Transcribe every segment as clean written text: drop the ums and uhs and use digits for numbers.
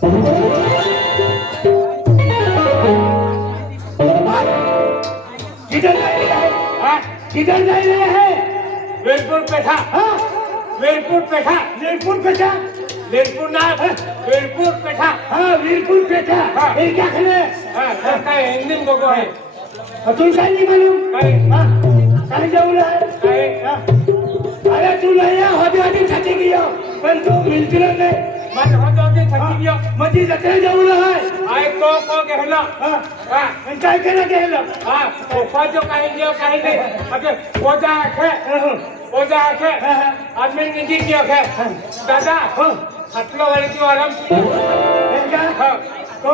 किधर जा रहे हैं? किधर जा रहे हैं? वीरपुर पेठा। हाँ? वीरपुर पेठा। वीरपुर पेठा? वीरपुर ना वीरपुर पेठा। हाँ वीरपुर पेठा। हाँ। ये क्या खेले? काय हिंदी में गोगो है। तुम काय नहीं मालूम? काय हाँ? काय जाऊ रहा है? काय हाँ? अरे तू नहीं है होती थकी गई हो पण तू मिलती नहीं मन हो जाते थकी गयो। मजी जत्रे जाऊ रहा है आय को कहला। हाँ हां आणि काय केलं केलं हां को जो काही गयो काही नाही म्हणजे पोजा है पोजा है आदमी निजी गयो है दादा हटलो वाली की आराम हां तो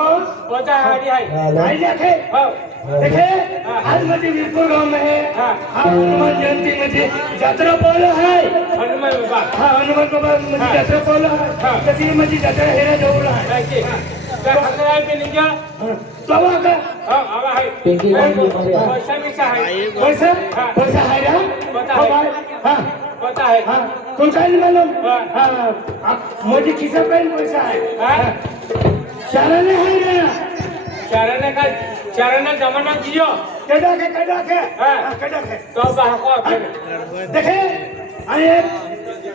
पोजा हरी है नाही जाते हां देखे आज मजी वीरपुर गांव में है हाँ। हनुमान जयंती मजी यात्रा बोला है हनुमान बाबा हाँ हनुमान बाबा मजी यात्रा बोला है कधी मजी यात्रा हेरा जाऊ रहा है ऐसे क्या खतरा है पे नहीं गया तवा का हां आवा है पैसा भी है पैसा पैसा है ना पता है। हाँ पता है हाँ तुम काय नहीं मालूम हाँ। हाँ अब मुझे खिसा पे पैसा है हाँ। चाराने है ना चारने जमाना जियो केडा के हाँ। केडा के तो बाको फिर देखे अरे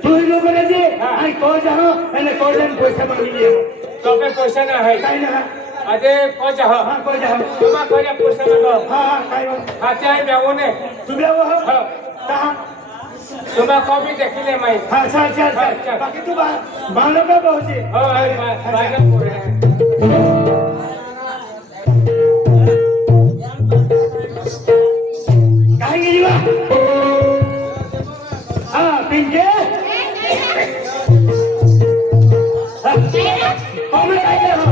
तू ही लोग ने जे हाँ। आई को जहां मैंने को जन पैसा मांगी लियो तो पे पैसा ना है काय ना अरे को जह हां को जहां तुमा को या पैसा ना दो हां हां काय हो हाथे आई बेवने तू बे वो हाँ। कहां तुमा को भी देखिले मैं हां चल बाकी तू बानो का पहुंचे हो बाजा पूरे काय गेली बा हां पिंके कौन काय के हो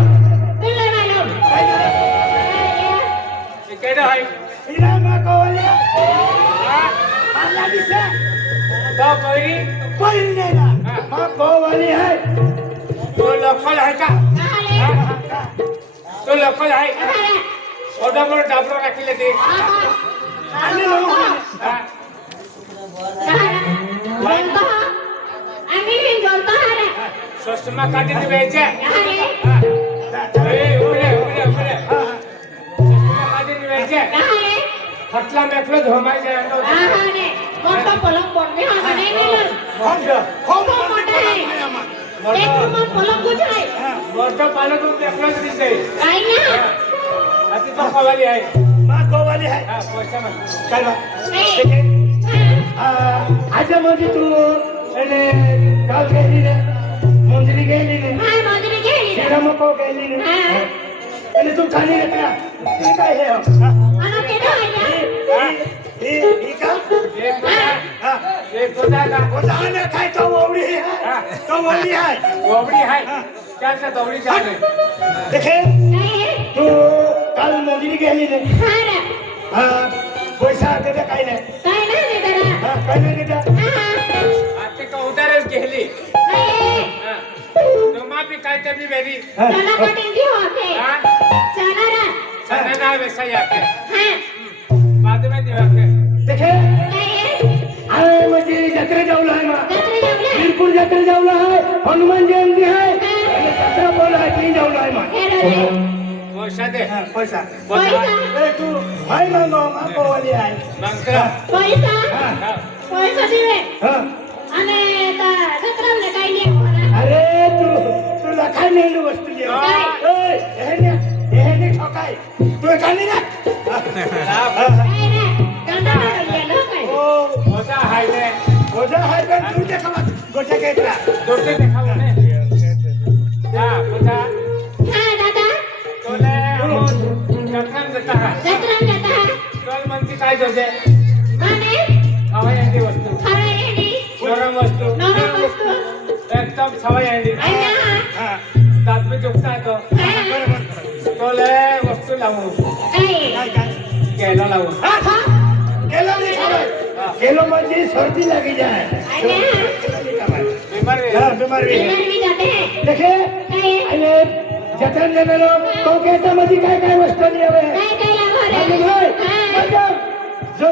काय ये केडा है इरा मा कोवलिया हां आला दिसे तो कोई कोई नहीं ना मा कोवली है तो लखल है का तो लखल है ओडा मोर डाबरो रखिले दे आने लो हां सस्मा काटी दे बेचे ए उरे सस्मा काटी दे बेचे हटला मेखलो धोमाई जाए तो मोठा पालक मेखलो दिसे अति तो खवाली है मा कोवली है हां पैसा मत काय बा आज म्हणजे तू आणि काल गेली ने मंदिरी गेली ने श्रीरामको गेली ने आणि तू खाली येता हे काय हे ही का एक कोदा का कोदाने काय तो ओवडी है तो ओवडी है गोबड़ी है क्या से दौड़ी जाने देखे तू काल मंदिरी गेली ने पैसा देता काय नाही काय नाही देता आते का उधार गेली तुम्हा भी काय तभी वेरी चना ना वैसा याके बाद में दिवा के देखे अरे म्हणजे जत्रे जाऊला आहे मा वीरपुर जत्रे जाऊला आहे हनुमान जयंती आहे आणि जत्रा बोला आहे ती जाऊला आहे मा पैसा दे पैसा ए तू हाय मांगो मांगो वाली आहे मंत्रा हां अरे तुला काय नेली वस्तू दे हे ठोकाय तू काय नाही ना होता है ने गोजा हाय पण तू देखा मत गोजा केतला दोटे देखा ने या पता तोले जखम देता है तोल मनती काय जोजे हवा यांडी वस्तू गरम वस्तू एकदम सवय यांडी दात में दुखता है तो तोले वस्तू लावू केला लावू केलो नाही खावे केलो म्हणजे सर्दी लगी जाए बीमार हां बीमार भी देखे अरे जतन जमेलो तो कहता मध्ये काय काय वस्तू द्यावे मतलब जो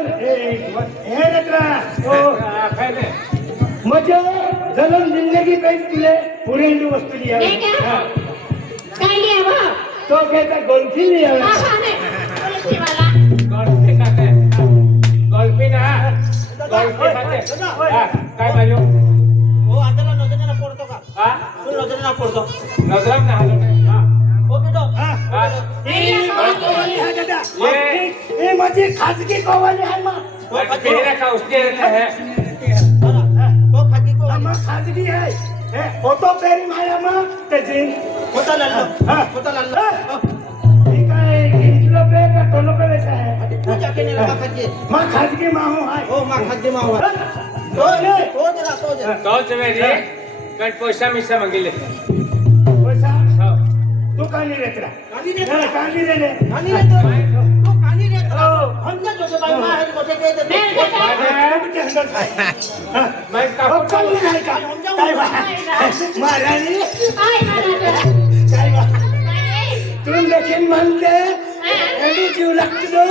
हे नत्रा ओ खायले म्हणजे जलम जिंदगी काही तुले पुरेंडी वस्तू द्यावे काय लिया बा तो कहता गोल्फी लिया हा नाही पोलिसी वाला गोल्फी खाते गोल्फी ना गोल्फी खाते हा काय पाहिजे हो आता नजरेला पडतो का हा तू नजरेला पडतो नजरात ना हालो हा ओके तो हा हे कोवाली आहे दादा हे माझी खाजगी कोवाली आहे मग पेहरा का उसके रहता है तो खाकी को मग खाजगी आहे हे फोटो पेरी माया मग त्याची होता लाल हा. होता लाल हे काय इंचलो पे का टोलो पे वैसा है तू जाके नेला मा खाकी मग खाजगी माहू आहे हो मा खाकी मा हुआ तो ले तो जरा तो जमेरी कट पैसा मिसा मांगिले पैसा हो तू का नाही रेतरा कानी रे काढली रे ले कानी रे तो कानी रे हमने जो बाई मा है कोठे के दे ते अंदर खाय मैं हो काकू कल नाही का काय बा महाराणी काय मला काय बा काय तुम लेकिन मानते एनी जीव लागतो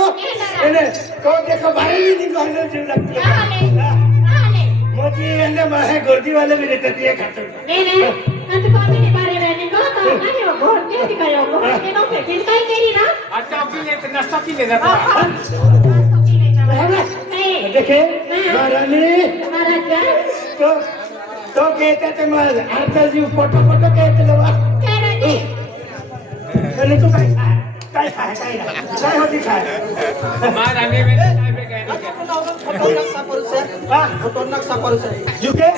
एने को देखो बारे नहीं कहलो जीव लागतो आले मोदी एने माहे गोदी वाले भी रहते ये खाते नेने अंत कॉपी ने बारे में ने को तो नहीं हो बहुत नहीं दिखायो वो के नो पे चिंता ही करी ना आता की ले नाश्ता की ले जाता देखे महारानी महाराज तो कहते थे मार आता जीव फोटो फोटो कहते लवा अरे तू काय खाय काय होती खाय मार आने में काय पे कहने के फोटो नक्शा परुसे फोटो नक्शा परुसे युके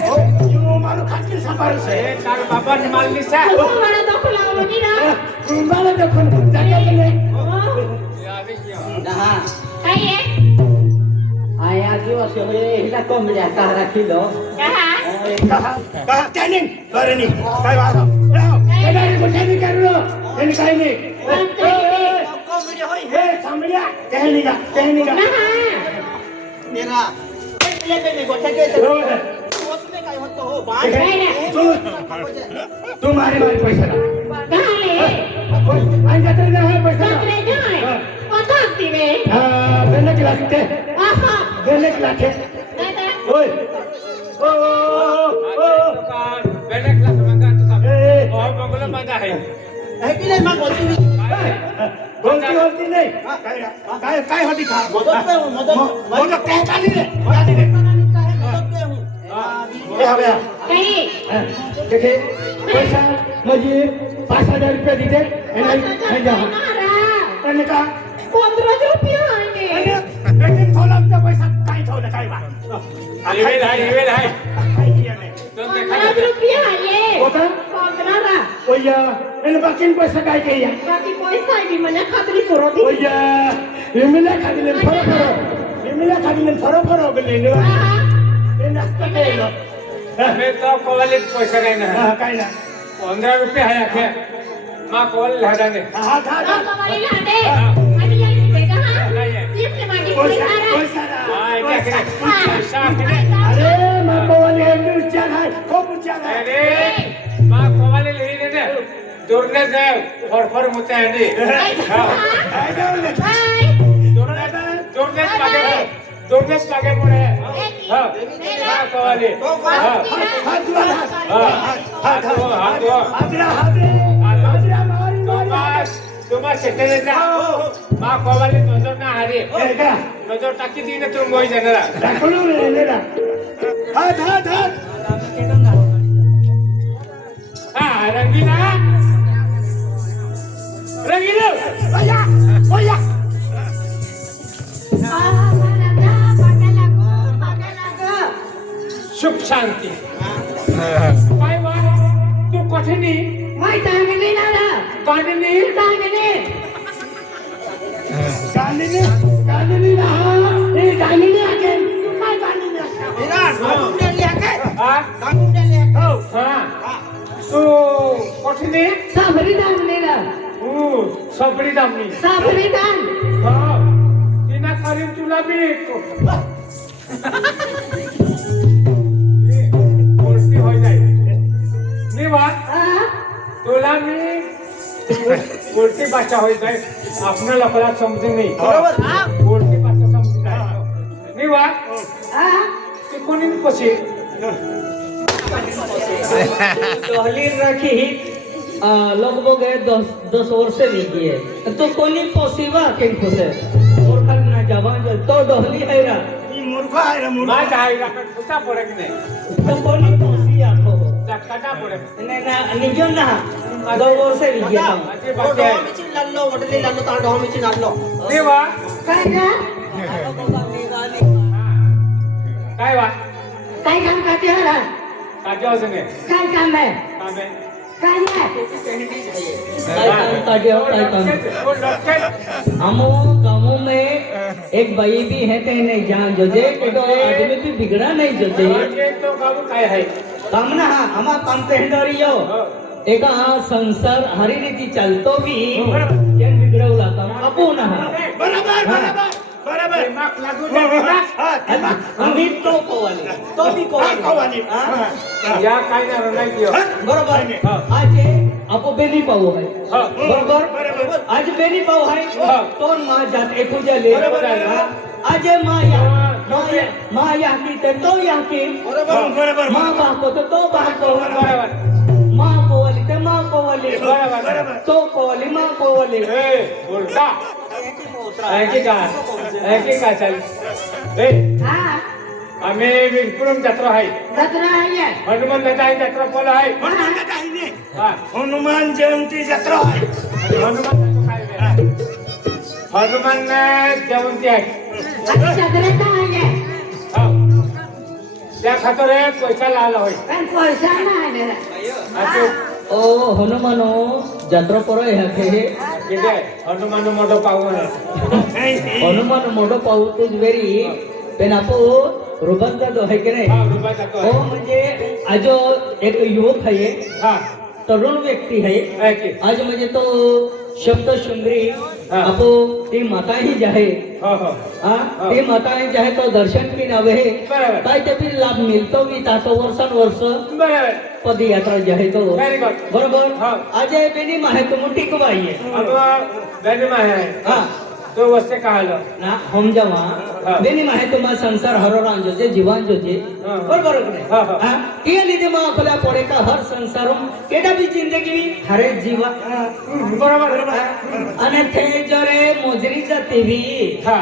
यू मारो खासकी सफार से ए तार बाबा ने माल ली सा मला दाखला होनी ना तुम्हाला देखून जागा नाही यावे किया हा काय आहे आया जो असे होय हिला कम जाता राखिलो कहा कहा टॅनिंग करणी काय वागा काय कुठे नाही करलो आणि काय नाही कम वीडियो होय हे सामल्या कहणी का मेरा ले पे गोठे के दे उसमें काय होतो हो बाय तू मारे मारे पैसा कहा ले आणि जात्र आहे पैसा सापरे जाय पता दिवे बेलक लागते आहा बेलक लागते दादा ओय ओ दुकान बेलक लाख मंगा तो का और बंगलो मंगा है है की नाही मा बोलती बोलती नाही काय काय होती खा मदत मोदक काय काढली रे हे हव्या काय देखे पैसा म्हणजे 5,000 रुपये दिले आणि जा आणि का 15 रुपये आले बेटीन ठेवला पैसा काय ठेवलं काय बा लेवेल है काय केलं नाही तो 15 रुपये आले होता 15 ओया आणि बाकीन पैसा काय केला बाकी पैसा आहे मला खात्री करू दे ओया विमिला खादिले फरक गेले हे नसतं केलं मैं तो कॉलेज पैसा काय ना काय ना 15 रुपये है आखे मां कॉल ला देंगे हा धा कमाई लादे आणि यायची ते का तिथे माझी पैसा पैसा हां क्या करे पैसा करे अरे मापवाले विचार आहे खूप विचार आहे अरे मां कॉलेज ले ले दूरने से फरफर होते हैं दी काय जाऊन बाय दूरने मागे पड़े हां मां कॉलेज हां हात वर हात मारी तुम्हा शेतले जा मां कॉलेज नजर ना हारे हे का नजर टाकी दी ना तुम मोई जनरा दाखवलं रे ना हात हां रंगीला ओया सुख शांती काय वा तू कठिनी माहित आहे मी नाही ना काढणी गांधीनी हे गांधीनी आके काय गांधीनी मेरा डांगुंडे लिया के हा डांगुंडे लिया हो हा तू कठिनी साबरी दान नेला सबरी दामनी साबरी दान हा तिना करीन तुला मी गोष्टी होई जाय निवा तुला मी गोष्टी भाषा होई जाय आपल्या लोकांना समजू नाही बरोबर गोष्टी भाषा समजू जाय निवा ते कोणी कशी तहलील रखी लगभग 10 वर्ष लिखी है तो कोणी पोसीवा केन खोसे और खाल ना जवान जो तो डहली है रा मी मूर्ख आहे रे मूर्ख माझ्या आईला पण कुठा पडत नाही तो कोणी पोसी आखो कटा पडत ने ना निजो ना 2 वर्ष लिखी है माझी तो बाकी आहे डोमिची लाल्लो वडली लाल्लो तार डोमिची नाल्लो देवा काय का काय वा काय काम करते हो रा काजे असं नाही काय काम आहे काम आहे काय नाही काय काम हमो गांवों में एक भाई भी है कहने जहाँ जोजे के तो आदमी भी बिगड़ा नहीं जोते माझे तो गाव काय आहे काम ना हमा काम पेंडोरियो एका संसार हरी रीती चालतो भी जन बिगड़वला काम अपू ना बरोबर बरोबर बरोबर दिमाग लागू दे दिमाग. हा, दिमाग. आम्ही तो कोवाले तो भी हा, कोवाले कोवाले. या काय ना नाही दियो बरोबर हा. आज आपो बेनी पाव है हा. बरोबर बरोबर. आज बेनी पाव है हा. तो माँ जात एकुजा ले बरोबर, बरोबर. आज माँ यहाँ की तो यहाँ की बरोबर माँ बाको तो बाको बरोबर माँ कोवाली ते माँ कोवाली बरोबर. तो कोवाली माँ कोवाली ए बोलता ऐकी का चाल ए हा आम्ही विरपुरम जत्रा आहे जत्रा आहे हनुमान दादा जत्रा पोल आहे हनुमान काही नाही हा हनुमान जयंती जत्रा आहे हनुमान काय आहे? हनुमान जयंती आहे आणि जत्रेचा आहे हा. त्या खातर पैसा लावला होय पण पैसा नाही रे आता ओ हनुमानो जात्रा पर ह्याचे किती आहे हनुमान मोठं पाहून हनुमान मोठं पाहू तुझ वेरी पण आपो रुबाब जातो है की नाही हा रुपये जातो हो म्हणजे आज एक युवक आहे हा तरुण व्यक्ती आहे ऐकी आज म्हणजे तो शब्द सुंदरी हा. आपो ती माता ही जी आहे हो हो हाँ ती माता ही जी आहे तो दर्शन की नावे है बरोबर. काय ते भी लाभ मिळतो की तातो वर्षानुवर्ष बरोबर पदयात्रा जी आहे तो Very good. बरोबर हा. आज बेनी माहे तुम टिकवाई है अब बेनी आहे हाँ तो वस्ते का आलो ना हम जवा हा. बेनी माहे तुम्हा संसार हरोरान जो जे जीवन जो जे हा. बरोबर की हा, हा. हाँ ये लीधे मा खोला पड़े का हर संसारों केटा भी जिंदगी में हरे जीवन बरोबर અને તે જરે મોજરી જતી વી हा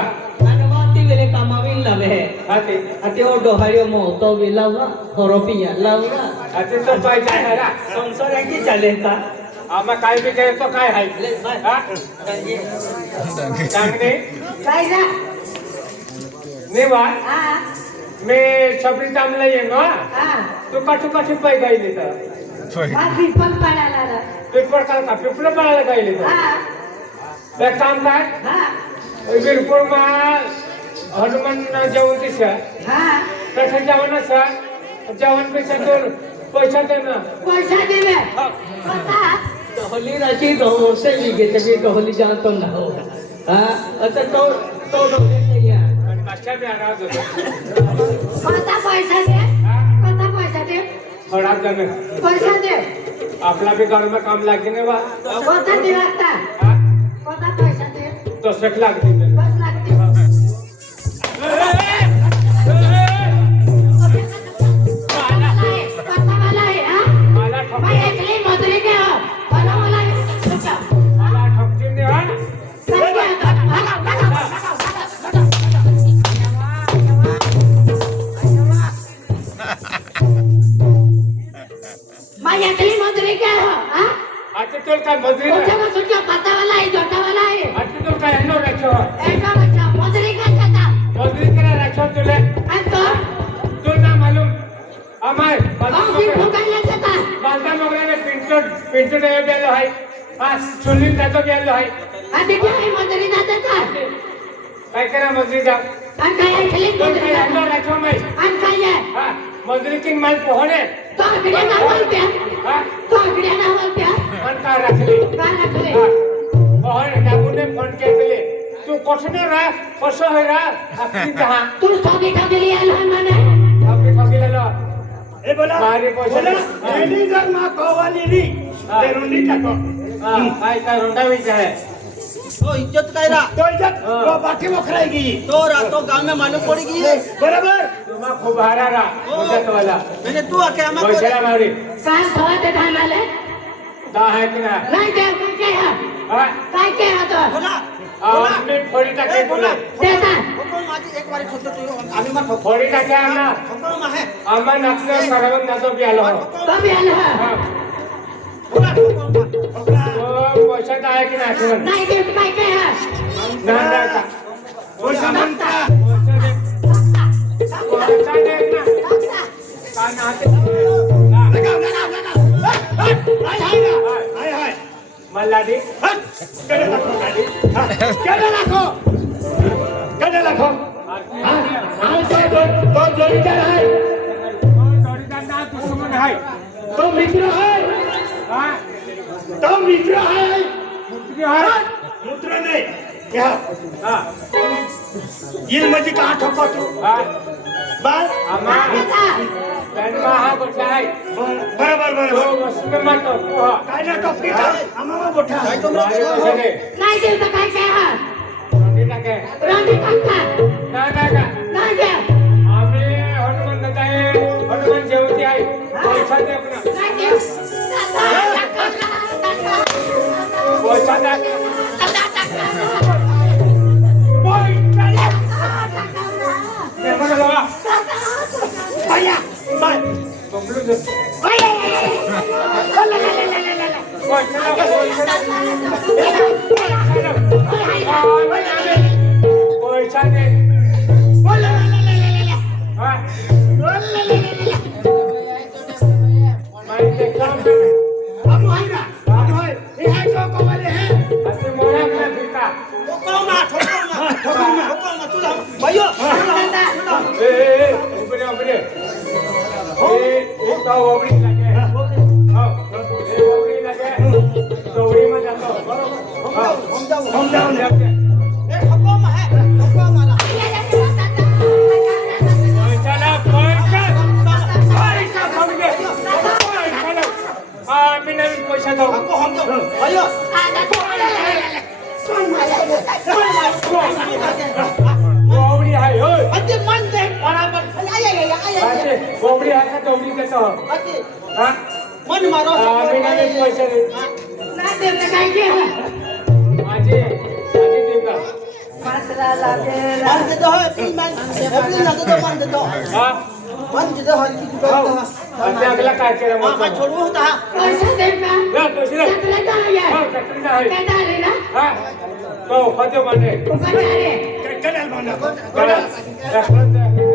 અનવાતી વેલે કામાવીન લાવે હે हाते અતેઓ ડોહારીઓ મોતો વેલાવા ખરોપિયા લાવવા हाते तो पाहिजे आहे ना સંસાર એકી ચાલે કા आम्हा काय बी करे तो काय आहे ले बाय हा चांगले काय जा नेवा हा मी सबरी चांगला येईन ना हा तू काठी पाय गायली तर माझी पण पडायला रे पेपर काल का पेपर पळायला गायली तर हा एक काम काय हा वीरपुर मा हनुमान जयंती से हा तसं जेवण असं जेवण पेक्षा दोन पैसा दे ना पैसा दिले हा. कसा डोहली राची दोसे लिगे तभी डोहली जान तो ना हो हाँ अच्छा तो डोहली या पण कशा बी आराज होतो कसा पैसा दे कसा पैसा दे थोडा जण पैसा दे आपला बी घरमा काम लागते ना बा कसा दे लागता हा? कसा पैसा दे तो शक लागते बस लागते कसा मला आहे हा मला ठोक मैं एकली मजुरी के हो बोला मला सुचा मला ठोकतील नाही हा? काय क्या भागा भागा भागा मैं एकली मजुरी के हो हा आता तुला काय मजुरी तुझ्या नाही सुचा पता वाला आहे जोटा वाला आहे आता तुला काय येणार राखो एका बच्चा मजुरी का जाता मजुरी करा राखो तुला आणि तो तुला ना मालूम अमाय औषधी फुकायला जाता बालता मोगऱ्याने पिंटू डे गेलो आहे हा चुलीत त्याचं गेलो आहे आधी काय मजुरी जाता का काय करा मजुरी जा आणि काय एकली तुला मजुरी काय येणार राखो माय आणि काय आहे हा मजुरी किंग माल पोहणे तो आकडे नावाल प्या हा तो आकडे नावाल प्या पण काय राखली काय राखले हा पोहणे टाकूने फोन केले तू कोठने राह कसं होय राह आपली जहा तू ठगी ठगली आलो म्हणे आपली ठगलेलो ए बोला बाहेर पैसे बोला नाही. एनी जर मा कोवाली नी हा. ते रुंदी टाको हा काय रोंडा विचार आहे तो इज्जत काय रा तो इज्जत हा. वो बाकी वखराएगी तो रातो गांव में मालूम पड़ेगी बराबर तुम्हा खूप हारा रा मुदत वाला मैंने तू आके आमा पैशाला मारी काय खवा ते धानाले दहा आहे की नाही नाही द्या काय काय हा हा? काय काय हा तो बोला मी फोडी टाके तुला देता हुकुम माझी एक बारी ठोकतो तू आम्ही मग फोडी टाके आम्हा हुकुम आहे आम्हा नाचलं करावं नाचो प्यालो कमी आलं हा हा बोला हुकुम पैशात आहे की नाही आठवण नाही देत काय काय हा नाही का पैसा म्हणता पैसा दे ना का नाते हाय हाय मला दे कडे दाखव गाडी कडे दाखव कडे दाखव तो जोडीदार आहे जोडीदार ना दुश्मन आहे तो मित्र आहे हा तो मित्र आहे मुद्री आहे मित्र नाही घ्या हा येईल म्हणजे का ठोका तू हा बाळ आम्हा त्यांना हा बसला आहे बरोबर तो बरोबर वस्तू मारतो हा काय ना टोपी का आम्हाला मोठा माझे पैसे दे नाही देत काय काय हा फोडी टाके रांडी टाकता नाही नाही का नाही द्या आम्ही हनुमान दादा आहे हनुमान जेवती आहे पैसा दे आपला नाही देत पैसा दे दे मला लावा बाया बाय कमलू दे पैसा दे हा माहिती काम हम है ना हम है ये है तो कमाले है असे मोरा का फिरता हुकुम तुला भाइयो ए उबरे उबरे ए तो उबरी लगे हां ए उबरी लगे दौड़ी में जातो हां हम जाओ ले एक हुकुम है हुकुम मारा चला पैसा कम दे मी नवीन पैसा दो हम दो भाइयो उबरी आहे होय अति मन दे बराबर असे उबरी आहे का दौड़ी देतो अति हां मन मारो मी नवीन पैसा दे नाही देत काय काय हा माझे देव का मन दे दो एप्रिल ना दे मन दे दो हां मन दे दो हर की तो आता अगला काय केलं हां मग मैं छोड़ू होता पैसा देत का या पैसे दे त्यातलं काय आहे हां कटरीचा आहे काय झाले ना हा तो फजो माने उभं राहिले. कडाल माना करा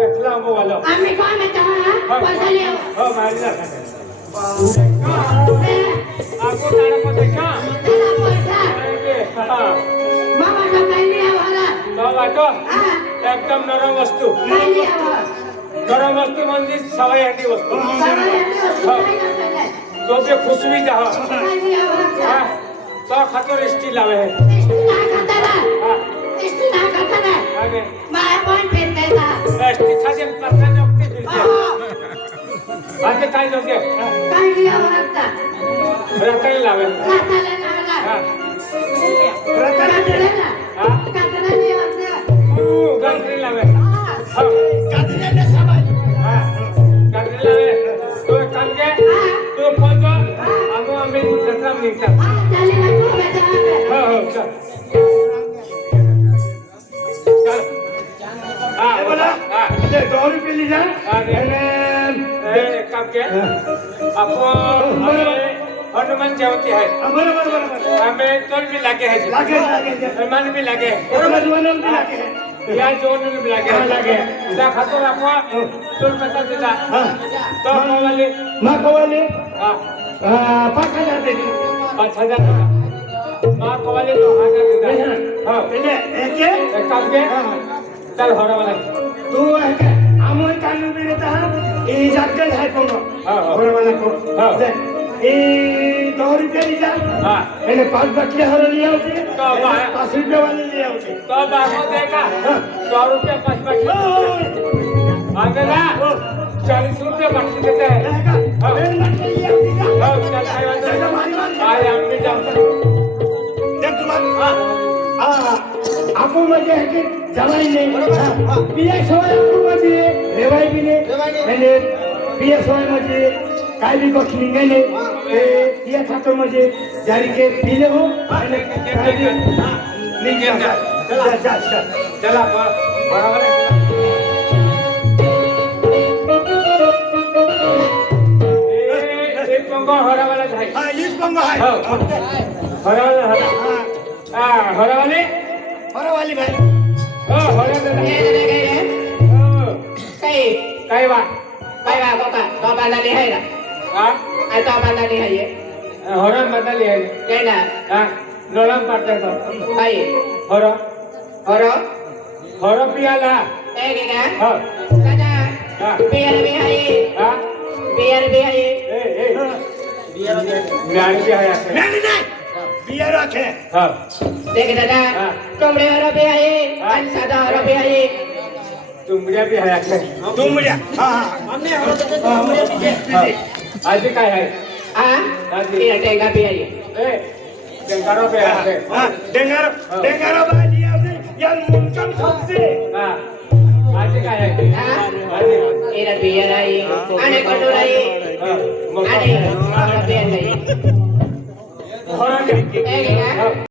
एकला मो वाला आम्ही कोण आहे तेव्हा? पैसा लिहा. हो मारला दे. आपको तारा को देखा त्याला पैसा. हां मामाला काय लिहावं? तो वाटो हा, एकदम नरम वस्तू काय लिहावं? नरम वस्तू म्हणजे सवय हंडी वस्तू सगळं यांनी वस्तू काय नसतं. तो जे खुशबी जहा काय लिहावं? हा तो खातो रेस्टी लावे है टेस्टी नाही खाता ना. हा टेस्टी नाही खाता ना. आगे माया पण फिरते ना. रेस्टी खाजे करता जगते फिरते हा, आगे काय जोगे काय लिहावं आता? रताई लावे नाताला नाला. हा कातडीला. हा कातडा लिहावं. गंगरी लावे हा. हा काजऱ्याने साबाय हा गंगरी लावे तो एक काम के तो पहुंचो आगो आम्ही जत्रा निघता हा, झाली ना तू बेटा. हो हो चल चल हा ए बोला हा ले 2 रुपये ली जा हा, दे. અને एक काम के आपण हनुमान जयंती है बरोबर बरोबर हमें तोल भी लगे है लागे लागे हनुमान भी लगे बरोबर जीवन भी लागे या जोन भी लगे हाँ, लगे। जा खातो रखवा तोल पता देता हां तो वाले मा कवाले हाँ 5000 दे दी 5000 माँ कवाले 2000 देता हाँ पहले एक एक काम के चल हरा वाला तू है के आमोय कानू भी रहता है ये जगल है कोनो हाँ, हाँ। और वाला को हाँ। ए 2 रुपये ली जा हाँ એને 5 બાટલી હરો લઈ આવજે તો બા- 5 રૂપિયા વાળી લઈ આવજે तो बाबू देखा 100 रुपया 5 बाटी आगे ना 40 रुपया बाटी देते हैं हाँ બેન બાટલી લઈ આવજે જા हाँ चल खाई वाले आए हम भी जाओ देख तू बात आपको मजे है कि जवाई नहीं पिया सोय आपको मजे रेवाई भी नहीं रेवाई नहीं। मैंने पिया सोय मजे काली को खिलेंगे नहीं ये खातो म्हणजे जारी के दिले हो आणि निघून जा. जा. चला बरोबर आहे. एक पंगो हरावाला आहे. हा हीच पंग आहे. हो. हरावाला हरा. हरावाले परवाली भाई हो हरावाला हे दादा काय रे? हो काय काय वा काय बाबा तो बांधाली आहे ना हा आता बांधाली आहे हरण बदलली आहे काय ना हा नळम पाडते तो काय हर ओरो हर पियाला ए गे का हो दादा हा बियर बी आहे हा बियर बी आहे ए ज्ञान भी आहे असं. नाही बिया राखे हो देख दादा हा. कोंबडे ओरो बी आहे आणि साधा ओरो बी आहे तुमच्या बी आहे असं. तुमड्या हा हमने हरो तो हमने पीछे हो. आजी काय आहे हा बियर टेंगा बी आहे ए शंकरो बी आहे हा डेंगार बाजी आहे या मुंकम खोपसे हा आजी काय आहे हा आजी एरा बियर आहे आणि कटोरा आहे हो मग आणि ओरो बी आहे हरण ए गे का हो